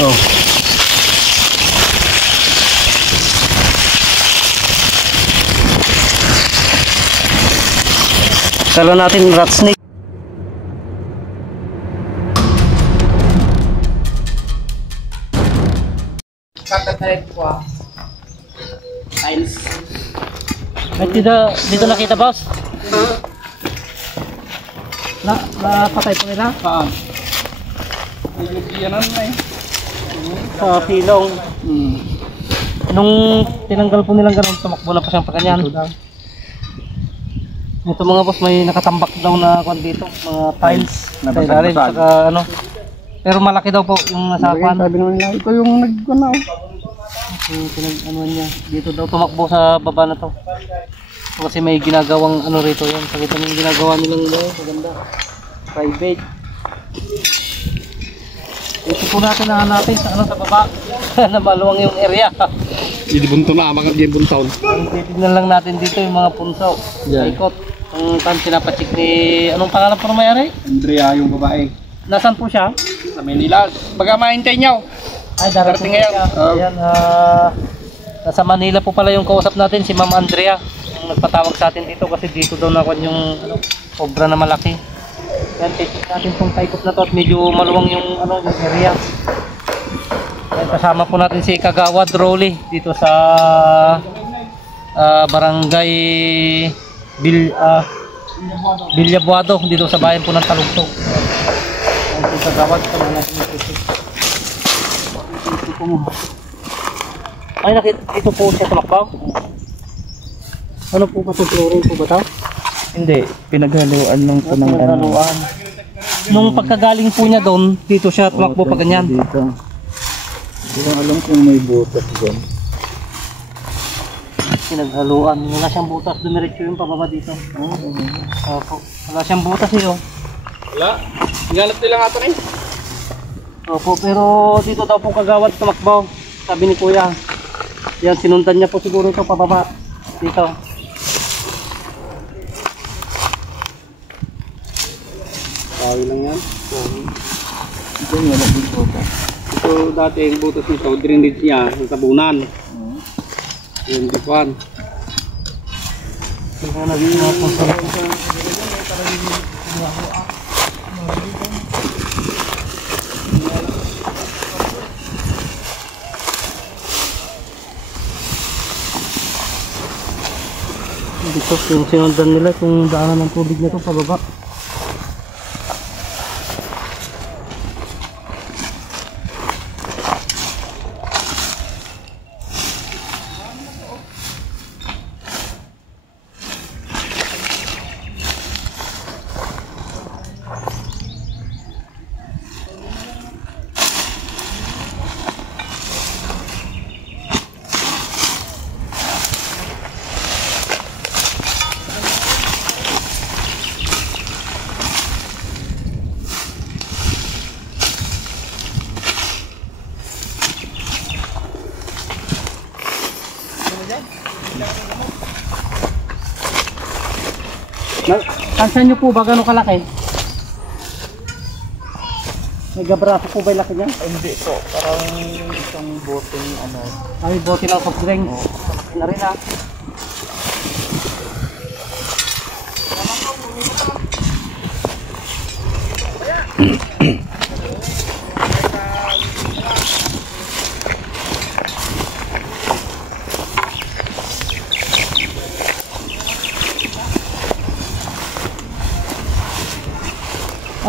Oh. Kala natin rat snake. Kakatalit ko ah. Tiles. Ay, dito nakita, boss? Napatay po nila? Yan na eh. Sa silong. Nung tinanggal po nilang ganun, tumakbo na pa siyang paganyan. Ito mga boss, may nakatambak daw na kwan dito, mga tiles. Saka ano. Pero malaki daw po yung nasapan. Sabi naman nila, ito yung nag-ano. Ano niya, dito daw tumakbo sa baba na to. Kasi may ginagawang ano rito yan. Pakita mo yung ginagawa nilang maganda. Private. Ito po natin nahanapin sa ano sa baba. Na maluwang yung area. Hindi bunto na, mga hindi buntaw. Titignan lang natin dito yung mga punso. Ikot. Ang time pinapacheck ni... Anong pangalan po na may-ari? Andrea yung babae. Nasaan po siya? Sa Manila. Baga mahintay niyo. Ay, darating ngayon. Ayan, nasa Manila po pala yung kausap natin, si Ma'am Andrea. Ang nagpatawag sa atin dito kasi dito daw nakuha yung obra na malaki. Yan, titik natin itong taikot na to at medyo maluwang yung, yung area. Yan, kasama po natin si Kagawad Rolly dito sa barangay Bilyabuado dito sa bayan po ng Talugtog. Yan, si Kagawad po na natin ito. Ay, nakita dito po siya tumakbaw. Ano po ba itong chlorine po ba ito? Hindi, pinaghaluan lang po ng ano. Nung pagkagaling po niya doon, dito siya tumakbo pa ganyan. Dito. Hindi ko alam kung may butas doon. Pinaghaluan. Wala siyang butas. Dumiretso yung pababa dito. Opo. Wala siyang butas eh. Wala. Hingalap nila nga ito rin. Opo, pero dito daw po Kagawad tumakbo. Sabi ni Kuya. Yan, sinundan niya po siguro ito pababa. Dito. Kawi lang yan. Ito yung wala din butas. Ito dati yung butas nito, drainage niya, yung tabunan. Yung dikwan. Ito na naging mga punta. Dito yung sinundan nila kung daanan ng tubig nito pababa. Pansan nyo po ba gano'ng kalaki? May gabraso po ba yung laki niya? Hindi po, parang isang boteng ano. Ay, bote ng soft drink. Na rin ah.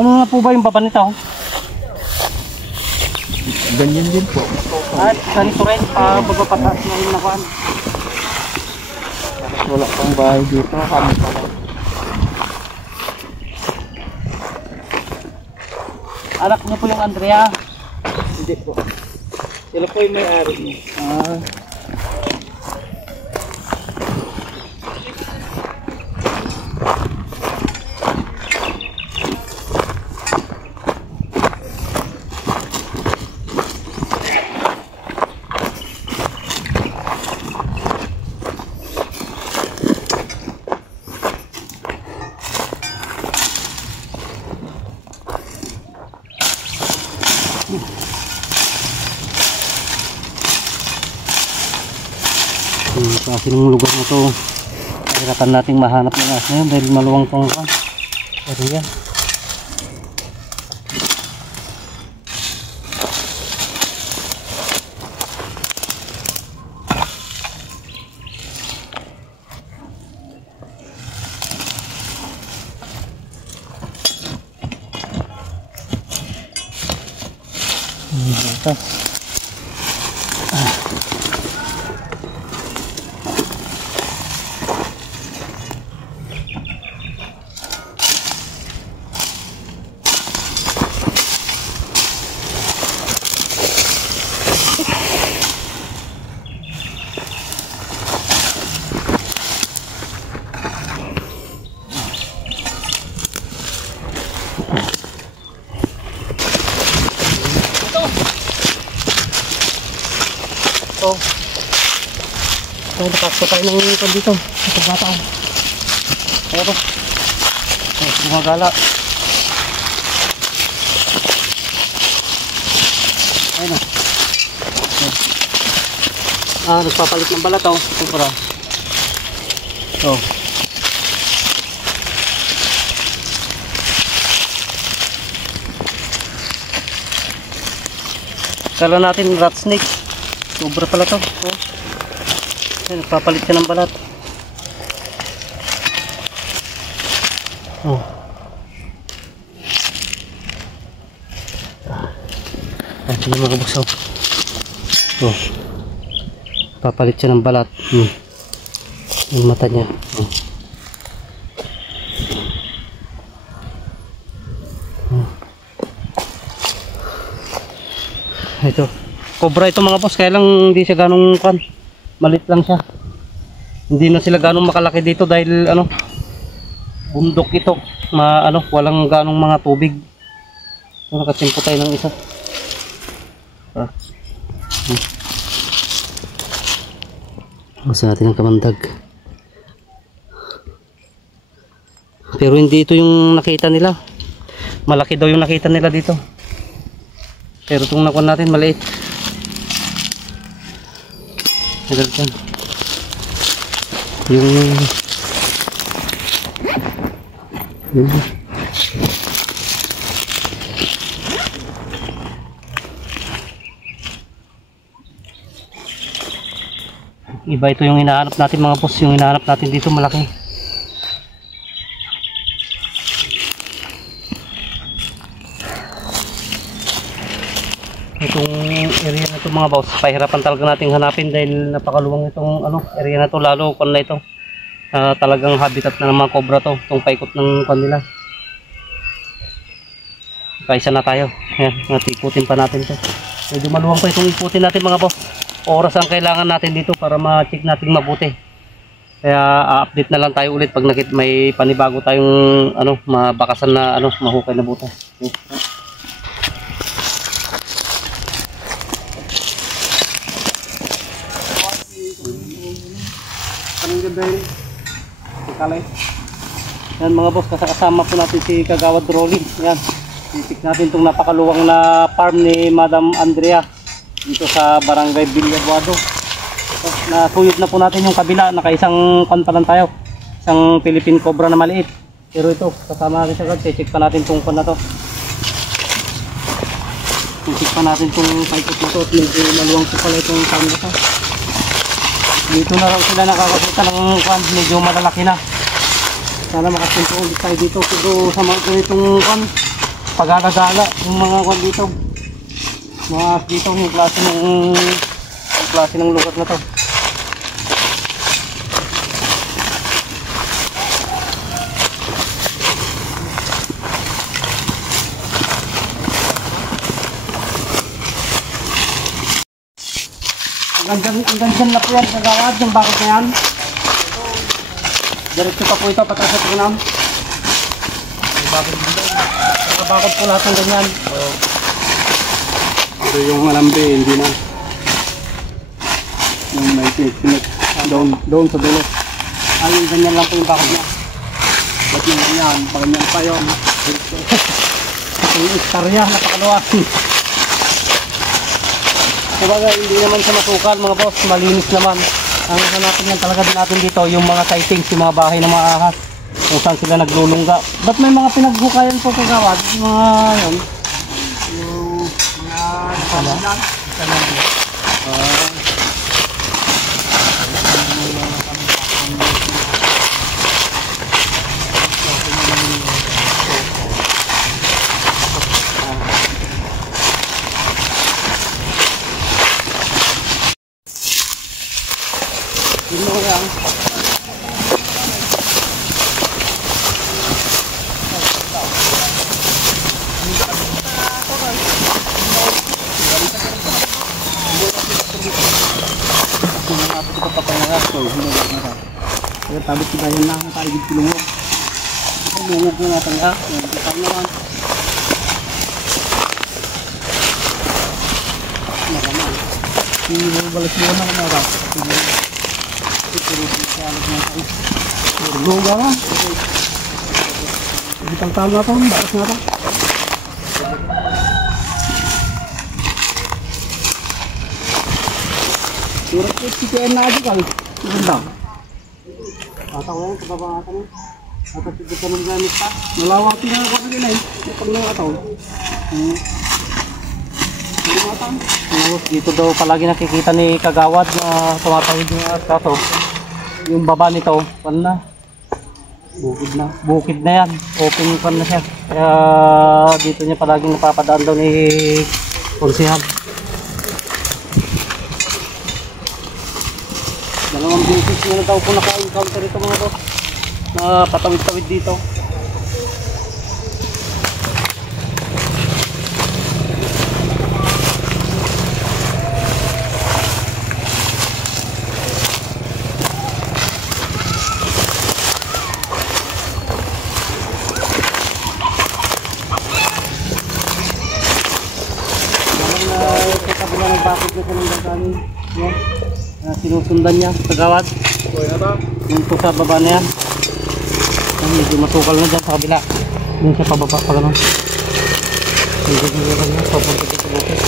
Ano na po ba yung baba nito? Ganyan din po. At ganito rin, baba pataas na rin nakuhaan. Wala pang bahay dito, kami pa lang. Anak niyo po yung Andrea? Hindi po. Sila po yung may-ari niya. Kasi ng lugar na to, hirapan nating mahanap ng ahas ngayon dahil maluwang tong area. Ito. So, nakakita tayo ng ikon dito. Ito bata. Ito. Gumagala. Ayun na. Nagpapalit ng balat oh. Ito para. Oh. Kala natin rat snake. Sobra pala to. Oh. Ayan, nagpapalit ka ng balat. Oh. Ito yung mga buksaw. Oh. Papalit siya ng balat. Yung mata niya. Oh. Oh. Ito. Cobra ito mga boss, kaya lang hindi siya ganong malit lang siya. Hindi na sila ganong makalaki dito dahil bundok ito. Walang ganong mga tubig. So, nakatimpo tayo ng isa. Masa natin ang kamandag. Pero hindi ito yung nakita nila. Malaki daw yung nakita nila dito. Pero itong nakuha natin maliit. Yung iba ito yung hinahanap natin mga boss, yung hinahanap natin dito malaki. Itong area na ito mga boss, pahirapan talaga nating hanapin dahil napakaluwang itong area na to, lalo kung na ito talagang habitat na ng mga cobra to, itong paikot ng kanila. Kaisa na tayo, ayan, ikutin pa natin to. Medyo maluwang pa itong ikutin natin mga boss. Oras ang kailangan natin dito para ma-check natin mabuti. Kaya update na lang tayo ulit pag may panibago tayong mabakasan na mahukay na butas. Okay. Yan mga boss, kasama po natin si Kagawad Rolling. Yan, titik natin itong napakaluwang na farm ni Madam Andrea dito sa Barangay Villabuado. So, nasuyod na po natin yung kabila, nakaisang pan pa lang tayo, isang Philippine Cobra na maliit. Pero ito, kasama natin siya, check pa natin itong pan na to. Check pa natin itong paikot na to at medyo maluwang po pala itong farm na to. Dito na lang sila nakakakita ng kwan, medyo malalaki na. Sana makapunta ulit tayo dito. Pero sa mga ganitong kwan, pag-agagala yung mga kwan dito. Mga dito yung klase ng lugar na to. Hanggang dyan na po yan, Kagawad, yung bakit na yan. Diretso pa po ito, patras at unam. Bakit po lahat ng ganyan. Ito yung malambi, hindi na. Yung may pinit, doon sa dulo. Yung ganyan lang po yung bakit niya. Ba't yung ganyan, paganyan pa yun. Yung istarya, napakaluwag. Kumbaga hindi naman siya masukal mga boss, malinis naman. Ang hanapin lang talaga din natin dito yung mga sightings, yung mga bahay ng mga ahas kung saan sila naglulungga. Ba't may mga pinaghukayan po kagawad? Yung mga yun? Yung mga kanan. Yun mo lang. Kaya tabit kita yan na ang kaigid kilungog. Ang lungog na natin ha. Ang naman. Nakaman. Balas mo na kamara. Lungog na. Ibitang talo na ito. Balas na ito. Surat ko si TN na aja kali. Ganda. Ata ko yan, kababangatan mo. At at ito ng gamit pa. Nalawati na ako na ginay. Pag nangataw. Dito daw palagi nakikita ni Kagawad na tumatawid yung kaso. Yung baba nito, pan na. Bukid na. Bukid na yan. Open pan na siya. Kaya dito niya palagi napapadaan daw ni Konsihan. Dalawang beses na daw po naka-encounter ito mga boss. Na patawid-tawid dito. Bakit ko ng gagawin yan na sinusundan niya Kagawad yung po sa baba na yan medyo masukal na dyan sa kabila yun siya pababa pa gano'n medyo nagawin niya papunta dito bukit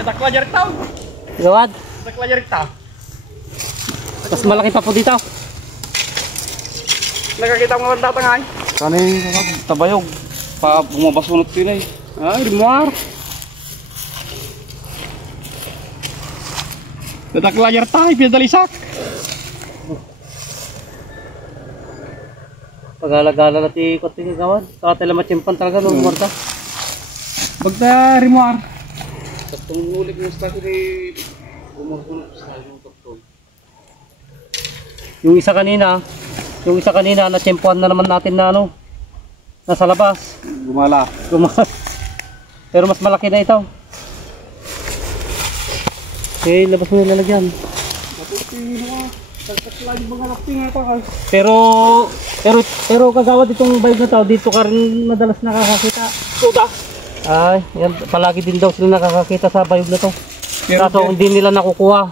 Nataklajar tau. Kagawad, Nataklajar tau. mas malaki pa po dito. Nakakita mo ang tatangay. Kani tabayog. Pa bumabasunot yun eh. Ay, rimuar. Nataklajar tayo, pinadalisak. Pag-alagala natin ikot yung Kagawad. Kakatila matsimpan talaga nung umarta. Bagta rimuar. Tapos ngulik mo sa kasi bumasunod sa yung tokto. Yung isa kanina natsimpuan na naman natin na ano. Nasa labas. Gumala. Pero mas malaki na ito. Okay, labas mo lalagyan. Pero Kagawad itong vibe na to, dito ka rin madalas nakakakita. Soda. Ay, yan, palagi din daw sila nakakakita sa bayog na to. Pero Kaso hindi nila nakukuha.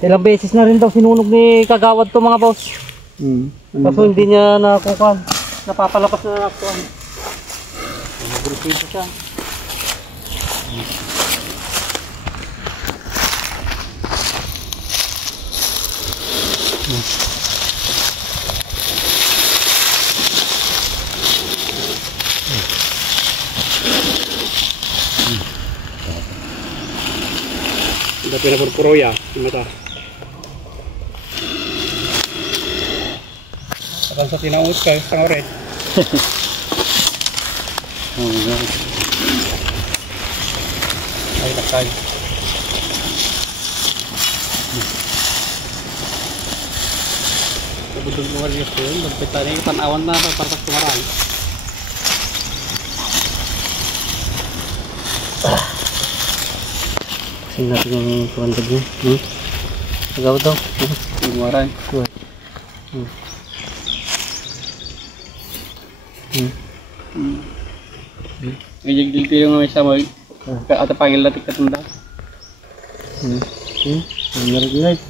Ilang beses na rin daw sinunog ni Kagawad to mga boss. Kaso hindi niya nakukuha. Napapalapas na nakukuha. Agresibo siya. Ada pinapurpuro ya, yung mata. Akan sa tinaut ka, tanga rin. Ay, lakay. Kabudog mo kaliyo ko yun, magpita na yung tanawan na para tumarang. Kasi natin yung tumandag niya. Agaw daw. Tumarang. Ngayag dito yung may samay. Ata pangil natin katunda. Ang meron guys.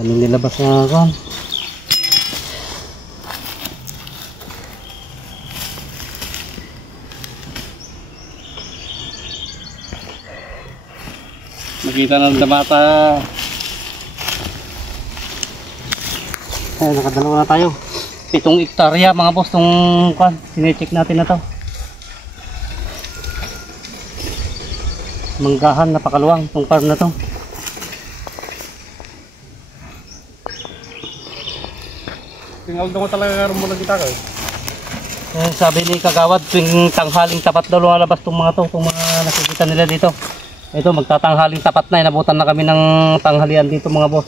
Anong nilabas na ako? Makita na ng damata. Ay, nakadalawa na tayo. 7 hektarya mga boss tong sinecheck natin na to. Manggahan, napakaluwang tong farm na to. Tingnan ko talaga karoon mo lang kita ko. Sabi ni Kagawad, tuwing tanghaling tapat daw lumalabas tong mga to, tong mga nakikita nila dito. Ito, magtatanghaling tapat na, inabutan na kami ng tanghalian dito mga boss.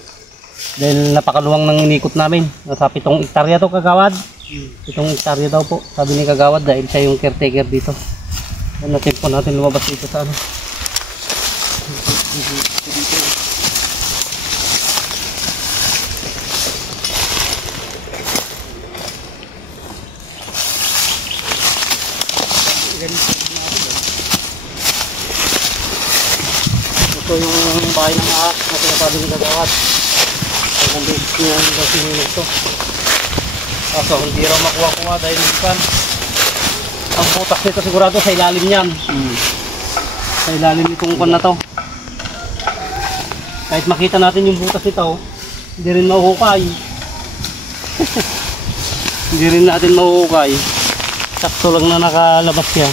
Dahil napakaluwang ng inikot namin. Nasa 7 hektarya to Kagawad. 7 hektarya daw po, sabi ni Kagawad, dahil siya yung caretaker dito. Natempo natin lumabas dito sa ano. Ito yung bahay ng ahas na sinasabi ni Kagawad. Ang basic niya yung sinunod to. Kaso hindi raw makuha-kuha dahil kan ang butas nito sigurado sa ilalim niyan. Sa ilalim nitong kan na to. Kahit makita natin yung butas nito, hindi rin mahuhukay. Hindi rin natin mahuhukay. Sakto lang na nakalabas siya.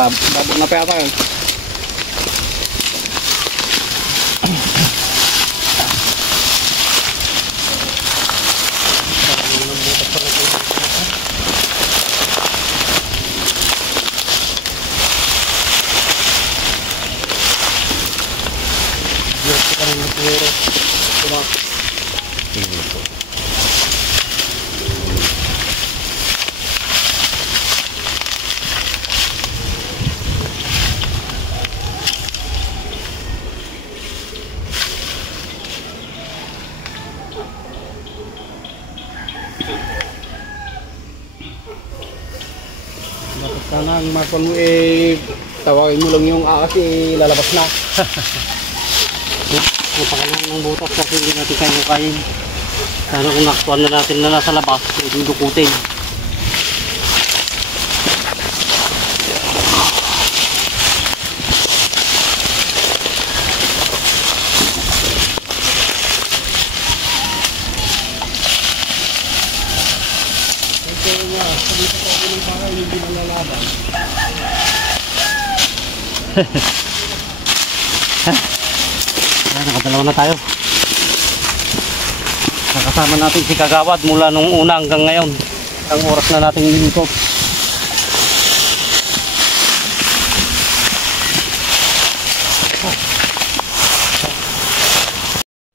Babok na pa yata yun. Sana ang markon mo tawagin mo lang yung aas lalabas na. Napakalang ng butas kasi hindi natin kaya kain. Sana kung naktuan na natin na nasa labas, pwedeng dukutin. Nakadalawa na tayo. Nakasama natin si Kagawad mula nung una hanggang ngayon. Ang oras na natin linikot.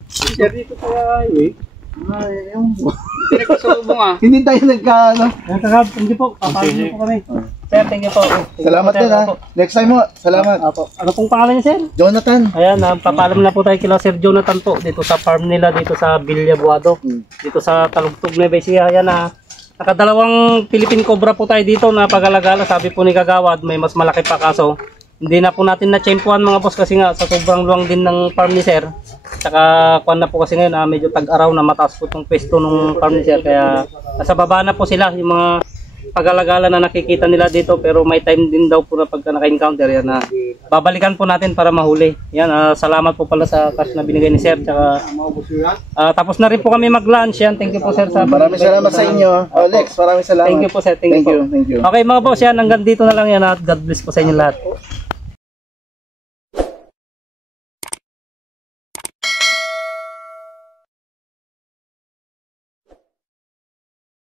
Sir, dito sa highway. Pinagpasalubong Hindi tayo nagka-ano. Kagawad, hindi po. Papasok po kami. Sir, thank you po. Salamat din ha. Next time mo. Salamat. Apo. Ano pong pangalan niya, sir? Jonathan. Ayan, papalam na po tayo kila Sir Jonathan po dito sa farm nila dito sa Villabuado. Dito sa Talugtog na Besia. Ayan na. Nakadalawang Philippine Cobra po tayo dito na pag-alagala. Sabi po ni Kagawad, may mas malaki pa kaso. Hindi na po natin na-champuan mga boss kasi nga sa sobrang luwang din ng farm ni Sir. Tsaka kuwan na po kasi ngayon medyo tag-araw na mataas po itong pwesto ng farm ni Sir. Kaya nasa baba na po sila yung mga pag-alagala na nakikita nila dito, pero may time din daw po na pagka naka-encounter yan na babalikan po natin para mahuli. Yan, salamat po pala sa cash na binigay ni Sir. Tsaka, tapos na rin po kami mag-lunch. Yan, thank you po Sir. Maraming salamat sa inyo. Alex, maraming salamat. Thank you po Sir. Thank you po. Thank you. Okay mga boss, yan, hanggang dito na lang yan at God bless po sa inyo lahat.